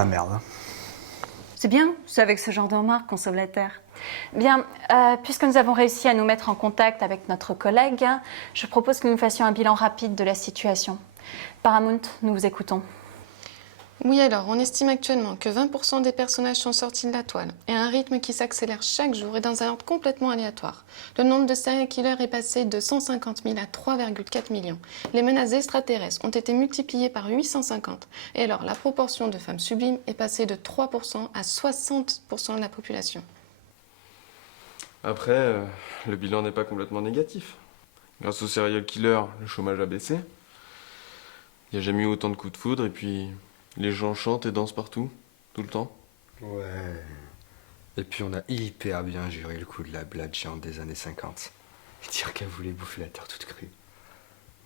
la merde. C'est bien, c'est avec ce genre de remarques qu'on sauve la Terre. Bien, puisque nous avons réussi à nous mettre en contact avec notre collègue, je propose que nous fassions un bilan rapide de la situation. Paramount, nous vous écoutons. Oui, alors, on estime actuellement que 20% des personnages sont sortis de la toile, et à un rythme qui s'accélère chaque jour et dans un ordre complètement aléatoire. Le nombre de serial killers est passé de 150 000 à 3,4 millions. Les menaces extraterrestres ont été multipliées par 850. Et alors, la proportion de femmes sublimes est passée de 3% à 60% de la population. Après, le bilan n'est pas complètement négatif. Grâce aux serial killers, le chômage a baissé. Il n'y a jamais eu autant de coups de foudre et puis les gens chantent et dansent partout, tout le temps. Ouais. Et puis on a hyper bien géré le coup de la blague géante des années 50. Et dire qu'elle voulait bouffer la terre toute crue.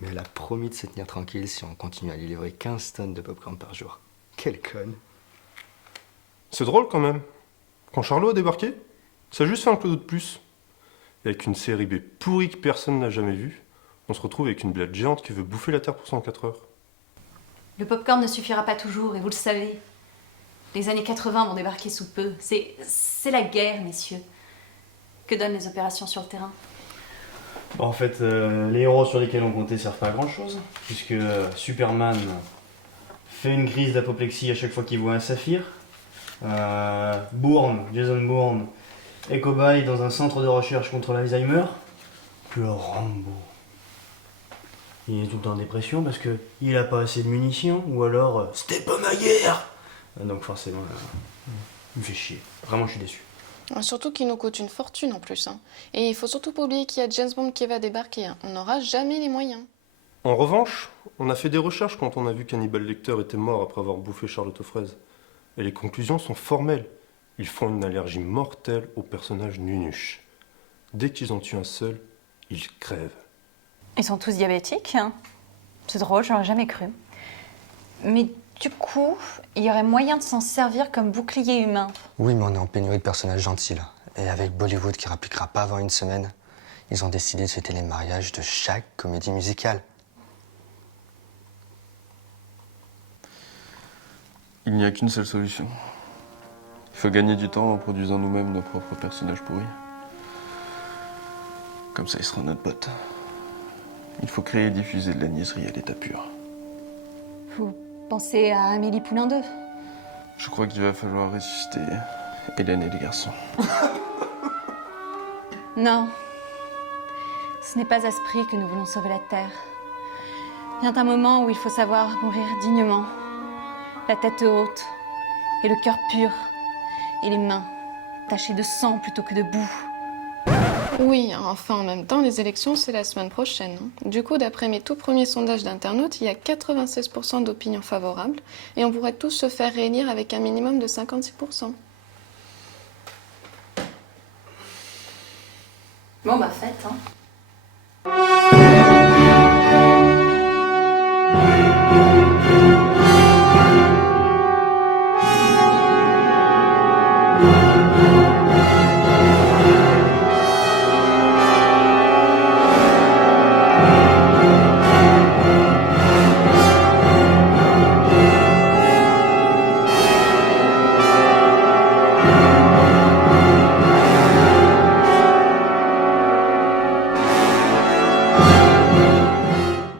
Mais elle a promis de se tenir tranquille si on continue à lui livrer 15 tonnes de popcorn par jour. Quelle conne. C'est drôle quand même. Quand Charlot a débarqué, ça a juste fait un clodo de plus. Et avec une série B pourrie que personne n'a jamais vue, on se retrouve avec une blague géante qui veut bouffer la terre pour 104 heures. Le popcorn ne suffira pas toujours, et vous le savez. Les années 80 vont débarquer sous peu. C'est la guerre, messieurs. Que donnent les opérations sur le terrain ? Bon, en fait, les héros sur lesquels on comptait servent pas à grand chose, puisque Superman fait une crise d'apoplexie à chaque fois qu'il voit un saphir. Jason Bourne, est cobaye dans un centre de recherche contre l'Alzheimer. Puis le Rambo. Il est tout le temps en dépression parce que il a pas assez de munitions, ou alors c'était pas ma guerre. Donc forcément, il me fait chier. Vraiment, je suis déçu. Surtout qu'il nous coûte une fortune en plus. Et il faut surtout pas oublier qu'il y a James Bond qui va débarquer. On n'aura jamais les moyens. En revanche, on a fait des recherches quand on a vu qu'Hannibal Lecter était mort après avoir bouffé Charlotte aux fraises. Et les conclusions sont formelles. Ils font une allergie mortelle aux personnages nunuches. Dès qu'ils en tuent un seul, ils crèvent. Ils sont tous diabétiques. C'est drôle, j'aurais jamais cru. Mais du coup, il y aurait moyen de s'en servir comme bouclier humain. Oui, mais on est en pénurie de personnages gentils là. Et avec Bollywood qui rappliquera pas avant une semaine, ils ont décidé de fêter les mariages de chaque comédie musicale. Il n'y a qu'une seule solution. Il faut gagner du temps en produisant nous-mêmes nos propres personnages pourris. Comme ça, il sera notre pote. Il faut créer et diffuser de la niaiserie à l'état pur. Vous pensez à Amélie Poulain 2 ? Je crois qu'il va falloir ressusciter Hélène et les garçons. Non. Ce n'est pas à ce prix que nous voulons sauver la Terre. Vient un moment où il faut savoir mourir dignement. La tête haute, et le cœur pur, et les mains tachées de sang plutôt que de boue. Oui, enfin en même temps, les élections, c'est la semaine prochaine. Du coup, d'après mes tout premiers sondages d'internautes, il y a 96% d'opinions favorables et on pourrait tous se faire réélire avec un minimum de 56%. Bon bah faites, hein.